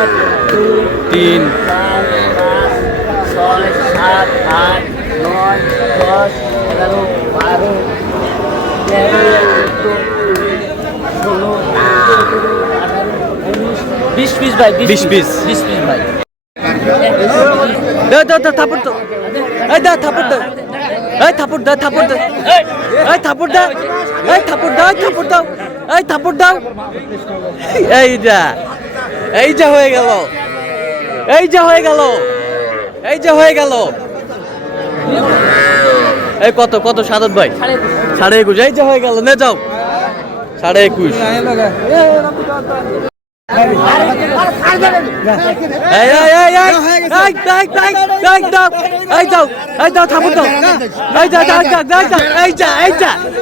3 6 7 8 9 10 11 12 20 piece ভাই 20 piece 20 piece ভাই দে থাপড় তো এই দে থাপড় দে এই থাপড় দে থাপড় দে এই থাপড় দে এই থাপড় দে থাপড় দাও এই থাপড় দাও এই যা হয়ে গেল এই যে হয়ে গেল এই যে হয়ে গেল এই কত কত সাদত ভাই 21.5 এই যে হয়ে গেল নে যাও 21.5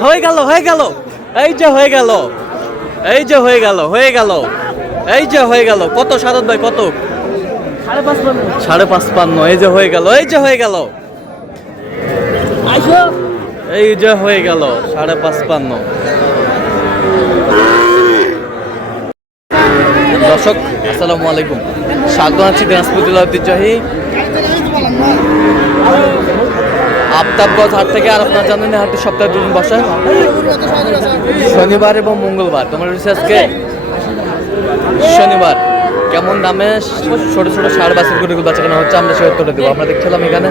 হয়ে গেল হয়ে গেল এই যে হয়ে গেল এই যে হয়ে গেল হয়ে গেল এই যে হয়ে গেল কত সাদত ভাই কত 5.5 এই যে হয়ে গেল এই যে হয়ে গেল এই যে হয়ে গেল 5.5 দর্শক আসসালামু আলাইকুম স্বাগত আছি দিনাজপুর জেলার ঐতিহ্যবাহী আফতাবগঞ্জ হাট থেকে। আর আপনারা জানেন হাটটি সপ্তাহে 2 দিন বসে, শনিবার এবং মঙ্গলবার। তোমার রয়েছে আজকে শনিবার। কেমন দামে ছোট ছোট ষাঁড় বাছুর গরুগুলো বাচ্চা কেনা হচ্ছে আমরা সেই উত্তরটা দেবো। আমরা দেখছিলাম এখানে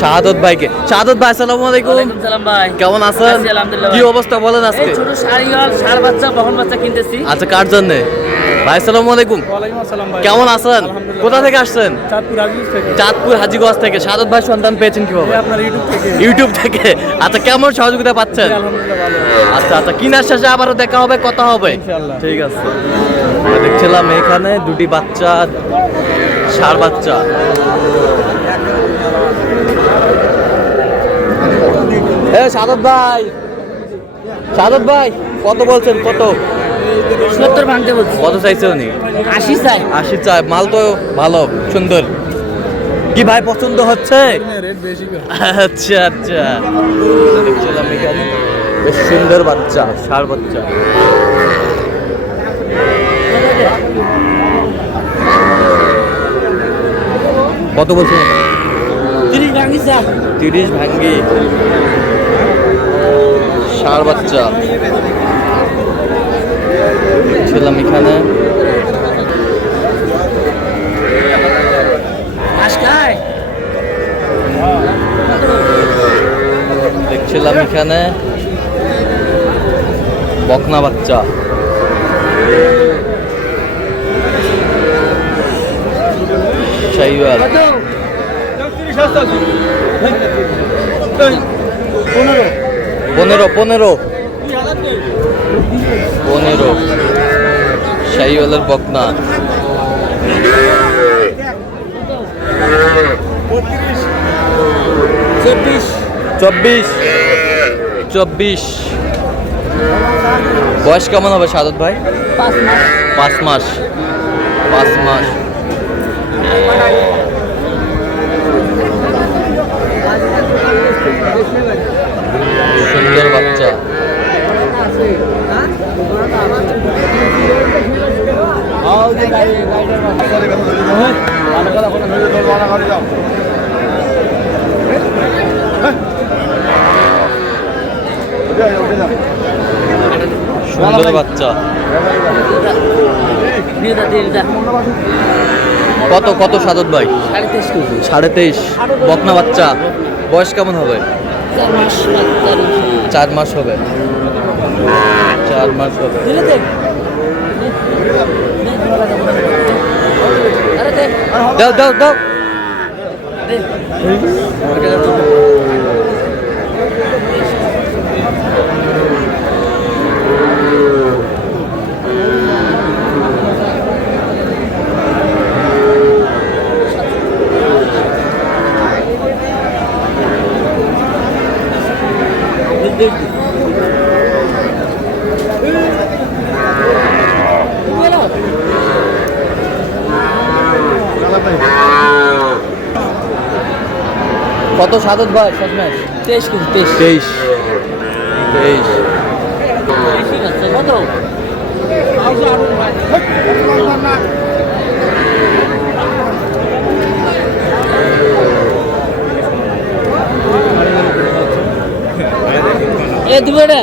শাহাদত ভাইকে। শাহাদত ভাই আসসালামু আলাইকুম। ভাই কেমন আছেন? কি অবস্থা বলেন আজকে? ছোট ষাঁড় বাচ্চা বকন বাচ্চা কিনতেছি। আচ্ছা কার জন্য ভাই? আসসালামু আলাইকুম। কেমন আছেন? কোথা থেকে আসছেন? চাঁদপুর হাজীগঞ্জ থেকে। শাহাদত ভাই সন্তান পেয়েছেন কিভাবে? ইউটিউব থেকে। আচ্ছা কেমন সহযোগিতা পাচ্ছেন? আচ্ছা আচ্ছা কিনার শেষে আবারও দেখা হবে, কথা হবে। ঠিক আছে। দেখছিলাম এখানে 2টি বাচ্চা ষাঁড় বাচ্চা। শাহাদত ভাই, শাহাদত ভাই কত বলছেন? কত? 70 ভাঙতে বলছি। কত চাইছে উনি? 80 চাই। 80 চাই। মাল তো ভালো সুন্দর। কি ভাই পছন্দ হচ্ছে? আচ্ছা আচ্ছা দেখছিলাম এখানে বেশ সুন্দর বাচ্চা ষাঁড় বাচ্চা। কত বলছেন? 30 ভাঙি চা। 30 ভাঙ্গি ষাঁড় বাচ্চা ছিলাম এখানে। দেখছিলাম এখানে বকনা বাচ্চা। শাহিওয়াল 15 শাহিওয়ালের বকনা। 24 বয়স কেমন হবে শাহাদত ভাই? 5 মাস। সুন্দর বাচ্চা। সুন্দর বাচ্চা। কত কত শাহাদত ভাই? 23.5 বকনা বাচ্চা। বয়স কেমন হবে? 4 মাস হবে। 4 মাস হবে। দাও দাও দাও। কত শাহাদত ভাই? 23 কত? দিব এটা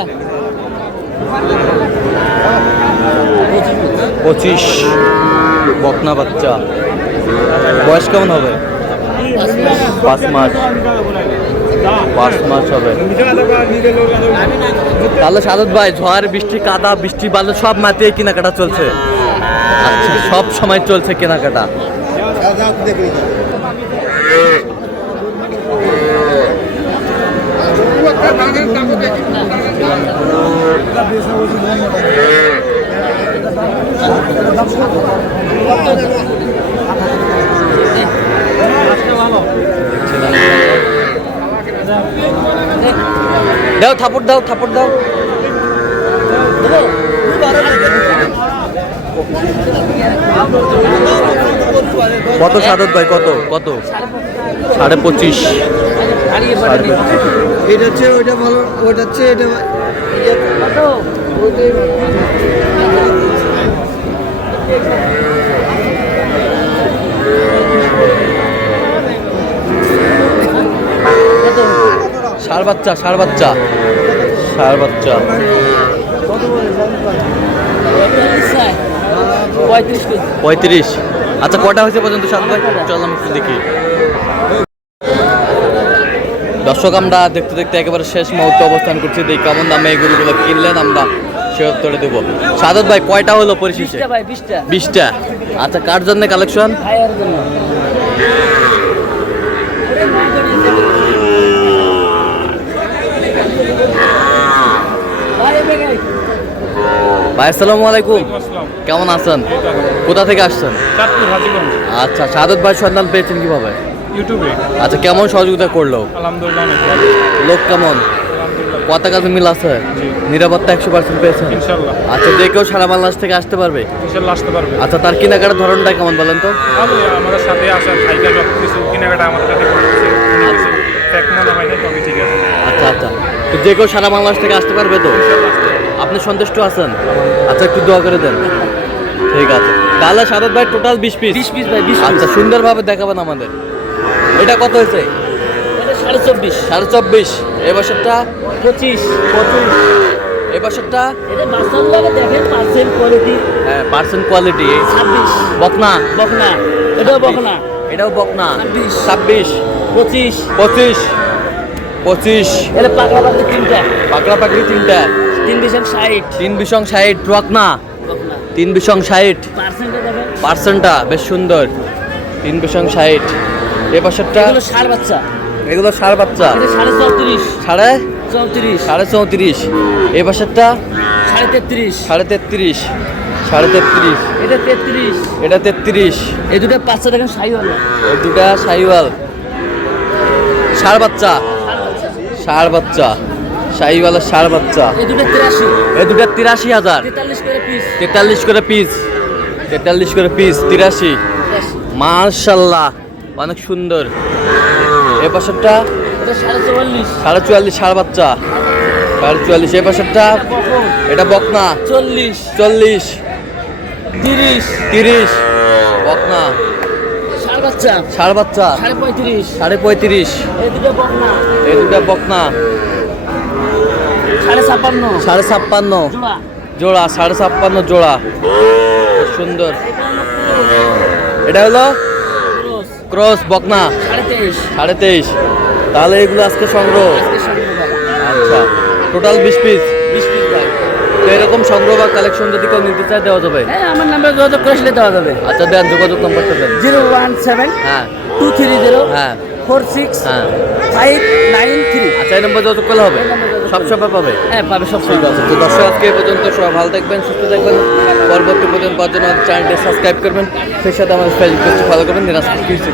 25 বকনা বাচ্চা। বয়স কেমন হবে? 5 মাস। 5 মাস হবে। তাহলে সাদত ভাই ঝড় বৃষ্টি কাদা বৃষ্টি বালু সব মাতিয়ে কেনাকাটা চলছে। আচ্ছা, সব সময় চলছে কেনাকাটা। দাও থাপড় দাও, থাপড় দাও। কত সাদত ভাই, কত কত? 25.5। এটা হচ্ছে ওইটা ভালো, ওইটা হচ্ছে এটা ষাঁড় বাচ্চা, ষাঁড় বাচ্চা, ষাঁড় বাচ্চা। 35। আচ্ছা, কটা হয়েছে পর্যন্ত সাদত ভাই? চললাম একটু দেখি। দর্শক, আমরা দেখতে দেখতে একেবারে শেষ মুহূর্তে অবস্থান করছি। দেখি কেমন দামে এই গরুগুলো কিনলেন, আমরা সে উত্তরে দেবো। সাদত ভাই কয়টা হলো পরিশেষে? 20টা। আচ্ছা, কার জন্য কালেকশন? ভাই আসসালামু আলাইকুম, কেমন আছেন? কোথা থেকে আসছেন? আচ্ছা, সাদত ভাই সন্ধান পেয়েছেন কিভাবে? ইউটিউবে। আচ্ছা, কেমন সহযোগিতা করলো? আলহামদুলিল্লাহ অনেক ভালো। লোক কেমন? কত কাজে মিল আছে? নিরাপত্তা 100% পেয়েছেন? ইনশাআল্লাহ। আচ্ছা, যে কেউ সারা বাংলাদেশ থেকে আসতে পারবে? ইনশাআল্লাহ আসতে পারবে। আচ্ছা, তার কেনাকাটার ধরনটা কেমন বলেন তো? ভালো, আমাদের সাথে আসা খাইকা সব কিছু কেনাকাটা আমাদের সাথে করতেছে। ফ্যাক মনে হয় না, তবে ঠিক আছে। আচ্ছা আচ্ছা, তো যে কেউ সারা বাংলাদেশ থেকে আসতে পারবে তো? আপনি সন্তুষ্ট আছেন? আচ্ছা, একটু দোয়া করে দেন। ঠিক আছে, তাহলে সাদত ভাই টোটাল 20 পিস। 20 পিস ভাই, 20 আচ্ছা, সুন্দরভাবে দেখাবেন আমাদের। এটা কত হয়েছে? 24.5। 24.5। এই বছরটা 25। এই বছরটা এটা মাশাআল্লাহ দেখেন পার্সেন্ট কোয়ালিটি। হ্যাঁ, পার্সেন্ট কোয়ালিটি। 26 বকনা, বকনা, এটাও বকনা। এটাও বকনা। 26 26 25 25। এটা পাকড়া পাকড়ি তিনটা, পাকড়া পাকড়ি তিনটা। 3 বিশং 60 3 বিশং 60 বকনা। বকনা। 3 বিশং 60। পার্সেন্টটা দেখেন, পার্সেন্টটা বেশ সুন্দর। 3 বিশং 60। এই বছরটা এগুলো ষাঁড় বাচ্চা। এগুলো ষাঁড় বাচ্চা। এটা 34.5 সাড়ে 34 34.5। এই বছরটা 33.5 33.5। 33.5। এটা 33। এটা 33। এই দুটো বাচ্চা দেখেন শাহিওয়াল। এই দুটা শাহিওয়াল। ষাঁড় বাচ্চা, ষাঁড় বাচ্চা, শাহিওয়ালের ষাঁড় বাচ্চা। এই দুটো 83। এই দুটা 83,000। 43 করে পিস। 43 করে পিস। 43 করে পিস। 83। মাশাআল্লাহ, অনেক সুন্দর। এই বছরটা এটা 44.5 44 ষাঁড় বাচ্চা। 44। এই বছরটা এটা বকনা। 40 40 30 30। বকনা, ষাঁড় বাচ্চা। ষাঁড় বাচ্চা। 35.5 35.5। এই দুটো বকনা। এই দুটা বকনা। 56.5 56.5 জোড়া। জোড়া। 56.5 জোড়া। খুব সুন্দর। এটা হলো ক্রস বকনা। 23.5 23.5। তাহলে এগুলো আজকে সংগ্রহ। আজকে সংগ্রহ করা। আচ্ছা, টোটাল 20 পিস। 20 পিস ভাই। তো এরকম সংগ্রহ বা কালেকশন যদি কেউ নিতে চায় দেওয়া যাবে? হ্যাঁ, আমার নাম্বার যোগাযোগ করে আসলে দেওয়া যাবে। আচ্ছা, দেন, যোগাযোগ নাম্বারটা দেন। 017 হ্যাঁ 230 হ্যাঁ 46 হ্যাঁ। 593। আচ্ছা, এই নম্বর যোগাযোগ করলে হবে? সব সময় পাবে? হ্যাঁ, পাবে সব ঠিক আছে। তো দর্শক, আজকে এই পর্যন্ত। সবাই ভালো থাকবেন, সুস্থ থাকবেন। পরবর্তী পর্যন্ত পাওয়ার জন্য চ্যানেলটি সাবস্ক্রাইব করবেন। সেই সাথে আমাদের ফেসবুক পেজটি ফলো করবেন, দিনাজপুর কৃষি।